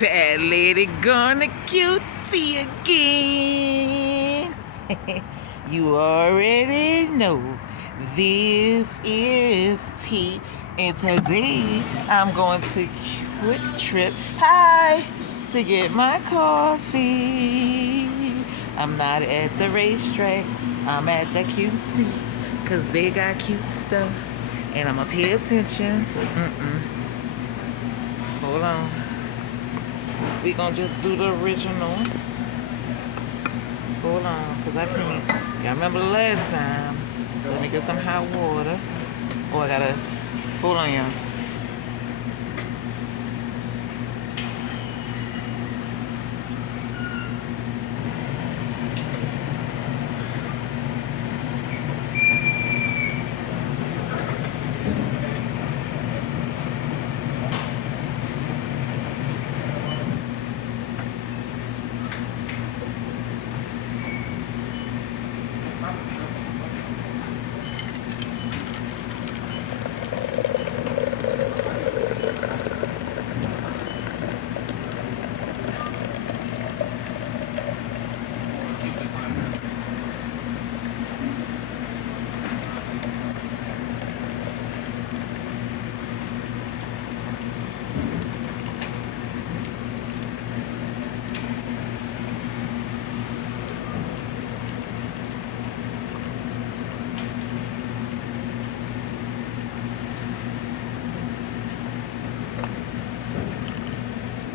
That lady gonna cutie again. You already know this is T, and today I'm going to Quick Trip to get my coffee. I'm not at the racetrack, I'm at the QT, cause they got cute stuff, and I'ma pay attention. Hold on. We gonna just do the original. Hold on, cause I can't. Y'all remember the last time? So let me get some hot water. Oh, I gotta. Hold on, y'all.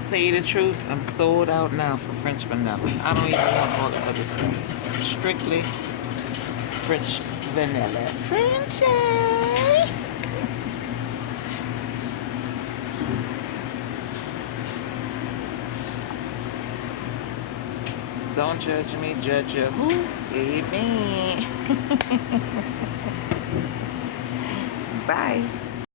Tell you the truth, I'm sold out now for French vanilla. I don't even want all the other stuff. Strictly French vanilla. Frenchie! Don't judge me, judge you. Who? Amen. Bye.